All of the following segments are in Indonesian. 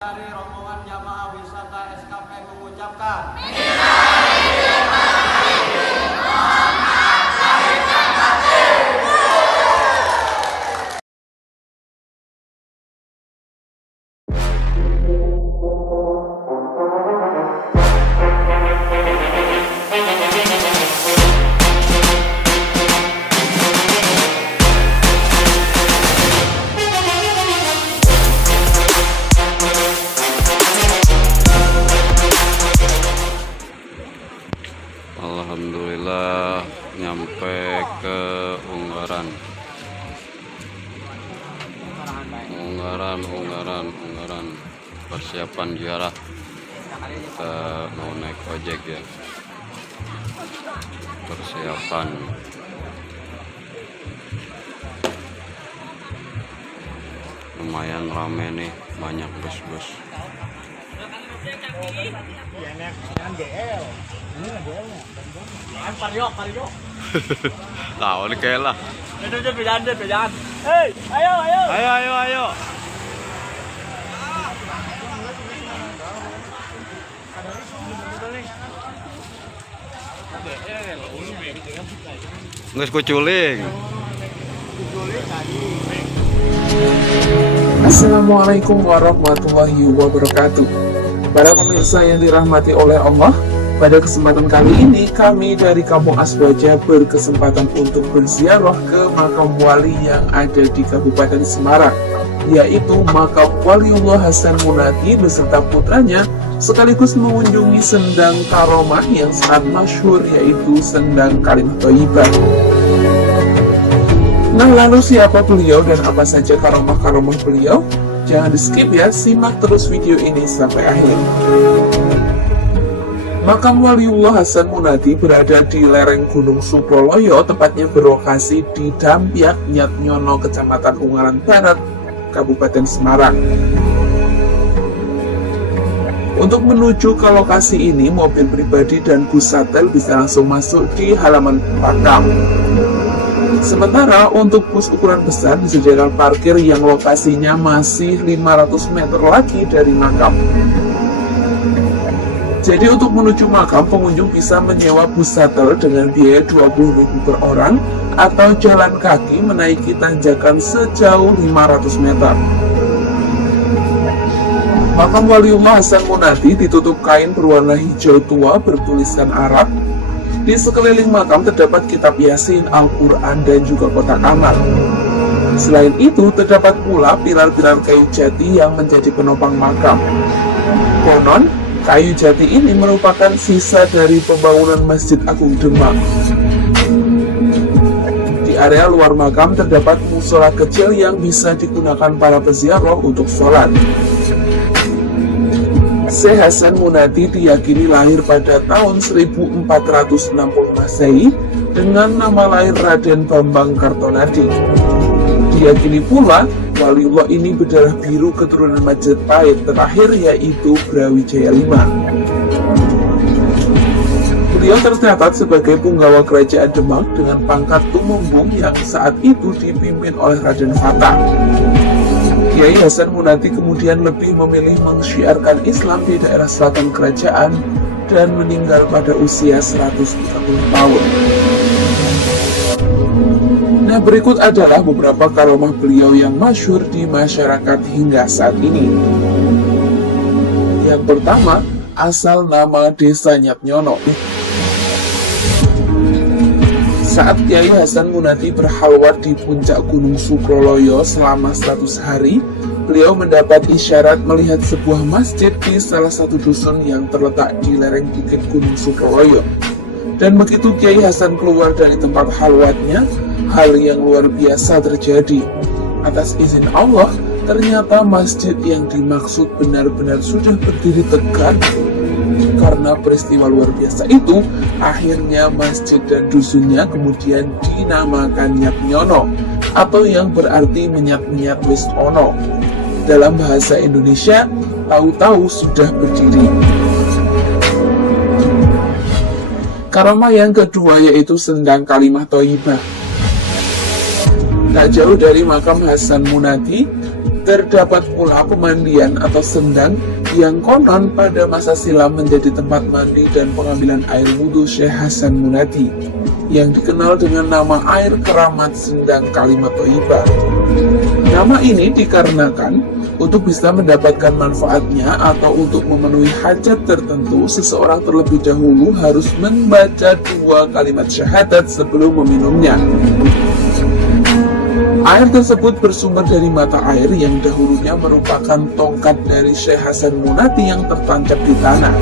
Dari rombongan jamaah wisata SKP mengucapkan Alhamdulillah nyampe ke Ungaran. Persiapan ziarah. Kita mau naik ojek ya. Persiapan. Lumayan rame nih, banyak bus-bus. Tahu nih kayak lah. Berjalan. Hei, ayo. Nggak kuculing. Assalamualaikum warahmatullahi wabarakatuh. Para pemirsa yang dirahmati oleh Allah, pada kesempatan kali ini kami dari Kampung Asbaja berkesempatan untuk berziarah ke makam wali yang ada di Kabupaten Semarang, yaitu makam Waliullah Hasan Munati beserta putranya, sekaligus mengunjungi sendang karomah yang sangat masyhur, yaitu sendang Kalimat Thayyibah. Nah, lalu siapa beliau dan apa saja karomah-karomah beliau? Jangan di skip ya, simak terus video ini sampai akhir. Makam Waliullah Hasan Munati berada di lereng Gunung Suproloyo, tepatnya berlokasi di Dampyak, Nyatnyono, Kecamatan Ungaran Barat, Kabupaten Semarang. Untuk menuju ke lokasi ini, mobil pribadi dan bus shuttle bisa langsung masuk di halaman makam. Sementara untuk bus ukuran besar disediakan parkir yang lokasinya masih 500 meter lagi dari makam. Jadi untuk menuju makam, pengunjung bisa menyewa bus shuttle dengan biaya 20.000 per orang atau jalan kaki menaiki tanjakan sejauh 500 meter. Makam Waliullah Hasan Munati ditutup kain berwarna hijau tua bertuliskan Arab. Di sekeliling makam terdapat kitab Yasin, Al-Quran, dan juga kotak amal. Selain itu, terdapat pula pilar-pilar kayu jati yang menjadi penopang makam. Konon, kayu jati ini merupakan sisa dari pembangunan Masjid Agung Demak. Di area luar makam terdapat musola kecil yang bisa digunakan para peziarah untuk sholat. Syekh Hasan Munati diyakini lahir pada tahun 1460 Masehi dengan nama lain Raden Bambang Kartonadi. Diyakini pula Waliullah ini berdarah biru keturunan Majapahit terakhir, yaitu Brawijaya V. Beliau tercatat sebagai punggawa kerajaan Demak dengan pangkat Tumenggung yang saat itu dipimpin oleh Raden Fatah. Kiai Hasan Munati kemudian lebih memilih mensyiarkan Islam di daerah selatan kerajaan dan meninggal pada usia 130 tahun. Nah, berikut adalah beberapa karomah beliau yang masyhur di masyarakat hingga saat ini. Yang pertama, asal nama desa Nyatnyono. Saat Kiai Hasan Munati berhalwat di puncak Gunung Suproloyo selama 100 hari, beliau mendapat isyarat melihat sebuah masjid di salah satu dusun yang terletak di lereng bukit Gunung Suproloyo. Dan begitu Kiai Hasan keluar dari tempat halwatnya, hal yang luar biasa terjadi. Atas izin Allah, ternyata masjid yang dimaksud benar-benar sudah berdiri tegak. Karena peristiwa luar biasa itu, akhirnya masjid dan dusunnya kemudian dinamakan Nyatnyono, atau yang berarti menyat-menyat wis ono. Dalam bahasa Indonesia, tahu-tahu sudah berdiri. Karomah yang kedua yaitu sendang Kalimat Thayyibah. Tak jauh dari makam Hasan Munati, Terdapat pula pemandian atau sendang yang konon pada masa silam menjadi tempat mandi dan pengambilan air wudhu Syekh Hasan Munati, yang dikenal dengan nama air keramat sendang Kalimat Thayyibah. Nama ini dikarenakan untuk bisa mendapatkan manfaatnya atau untuk memenuhi hajat tertentu, seseorang terlebih dahulu harus membaca 2 kalimat syahadat sebelum meminumnya. Air tersebut bersumber dari mata air yang dahulunya merupakan tongkat dari Syekh Hasan Munati yang tertancap di tanah.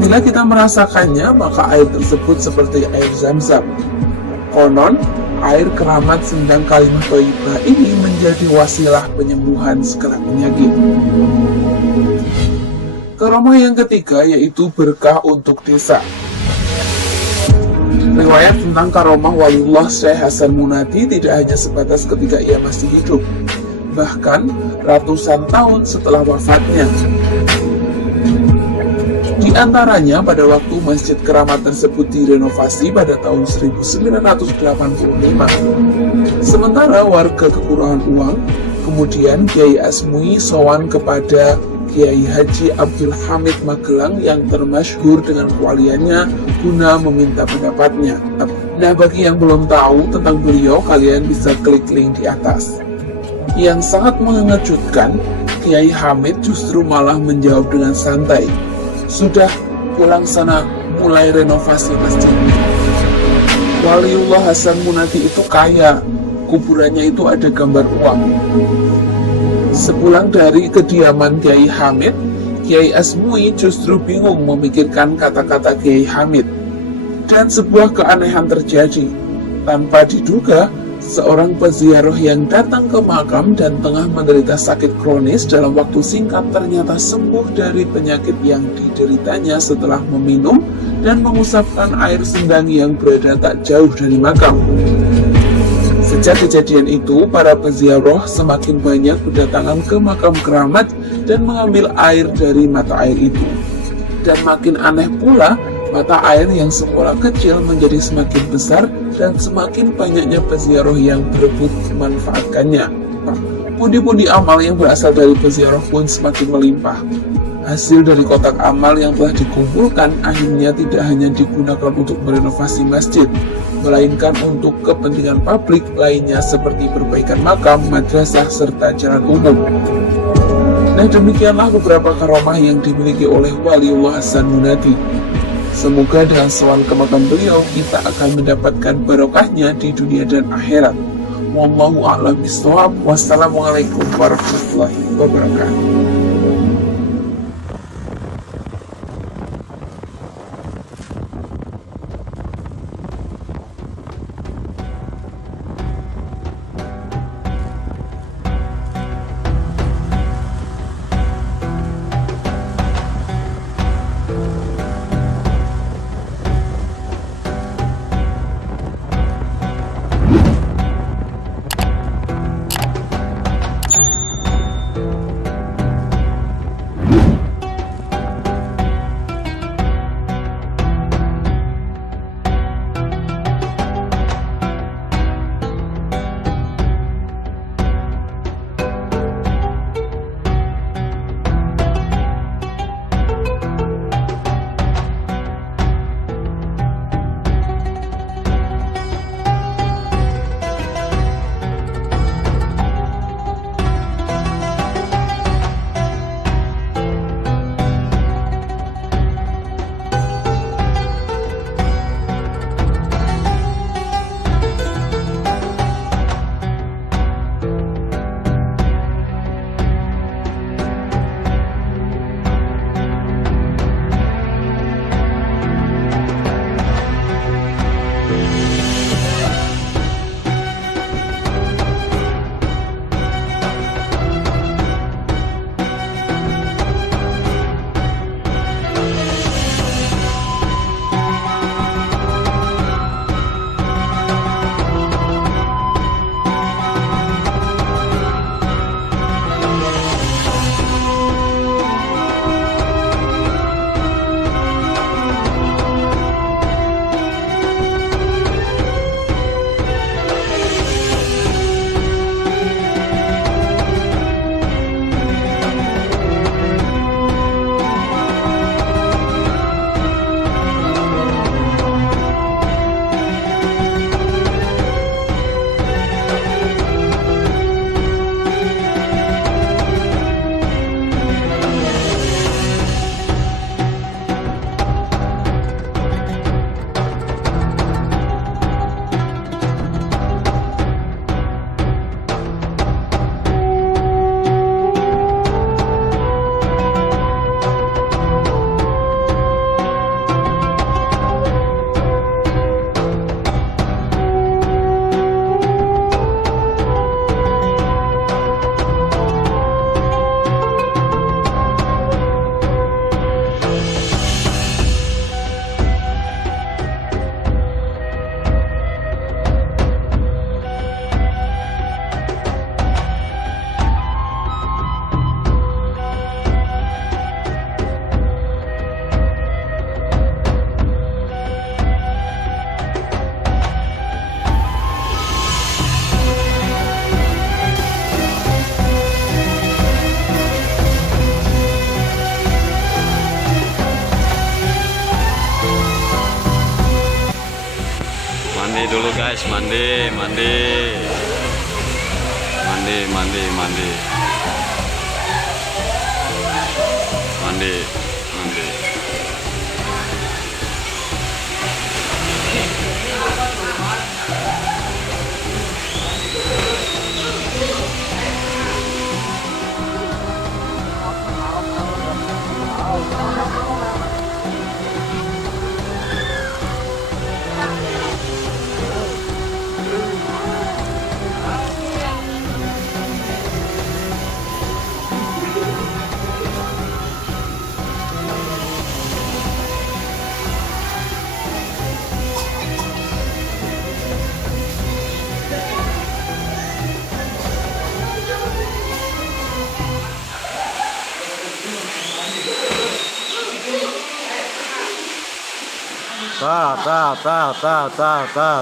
Bila kita merasakannya, maka air tersebut seperti air Zam-Zam. Konon, air keramat sendang Kalimat Thayyibah ini menjadi wasilah penyembuhan segala penyakit. Karomah yang ketiga yaitu berkah untuk desa. Riwayat tentang karomah waliullah Syekh Hasan Munati tidak hanya sebatas ketika ia masih hidup, bahkan ratusan tahun setelah wafatnya. Di antaranya pada waktu Masjid Keramat tersebut direnovasi pada tahun 1985. Sementara warga kekurangan uang, kemudian Kiai Asmui sowan kepada Kiai Haji Abdul Hamid Magelang yang termasyhur dengan kewaliannya guna meminta pendapatnya. Nah, bagi yang belum tahu tentang beliau, kalian bisa klik link di atas. Yang sangat mengejutkan, Kiai Hamid justru malah menjawab dengan santai, "Sudah, pulang sana, mulai renovasi masjid." Waliullah Hasan Munati itu kaya, kuburannya itu ada gambar uang. Sepulang dari kediaman Kiai Hamid, Kiai Asmui justru bingung memikirkan kata-kata Kiai Hamid. Dan sebuah keanehan terjadi. Tanpa diduga, seorang peziarah yang datang ke makam dan tengah menderita sakit kronis dalam waktu singkat ternyata sembuh dari penyakit yang dideritanya setelah meminum dan mengusapkan air sendang yang berada tak jauh dari makam. Sejak kejadian itu, para peziarah semakin banyak berdatangan ke makam keramat dan mengambil air dari mata air itu. Dan makin aneh pula, mata air yang semula kecil menjadi semakin besar dan semakin banyaknya peziarah yang berebut memanfaatkannya. Pundi-pundi amal yang berasal dari peziarah pun semakin melimpah. Hasil dari kotak amal yang telah dikumpulkan akhirnya tidak hanya digunakan untuk merenovasi masjid, melainkan untuk kepentingan publik lainnya seperti perbaikan makam, madrasah, serta jalan umum. Nah, demikianlah beberapa karomah yang dimiliki oleh Waliullah Hasan Munati. Semoga dengan soal ke makam beliau, kita akan mendapatkan barokahnya di dunia dan akhirat. Wallahu a'lam bishawab. Wassalamualaikum warahmatullahi wabarakatuh. guys, mandi.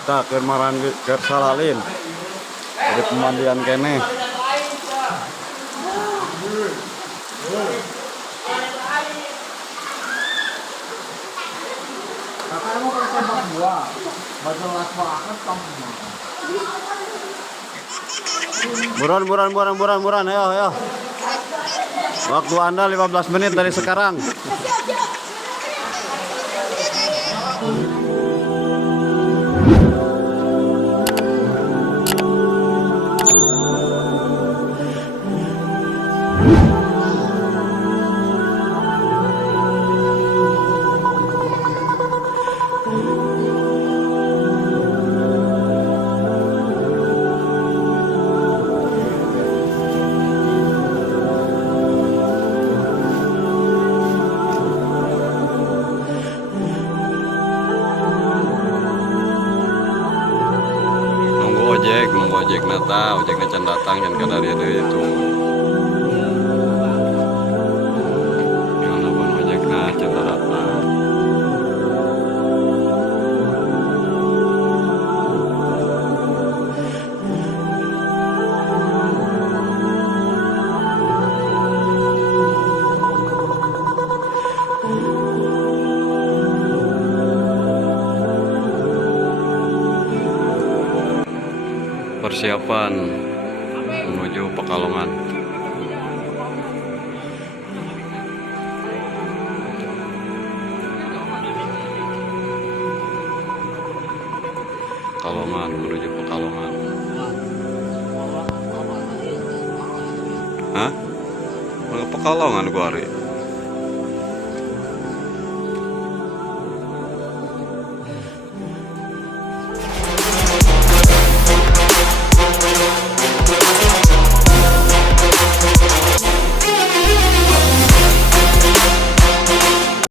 Ta kemaran keur salalin. Di pemandian kene. Kakak mau ke sepak gua. Jelas banget kamu. Buruan, ayo. Waktu Anda 15 menit dari sekarang. Nunggu ojek nata, ojeknya can datang yang kada dia itu. Gimana pun ojeknya can datang. Persiapan menuju Pekalongan. Menuju Pekalongan. Hah? Pekalongan gua hari.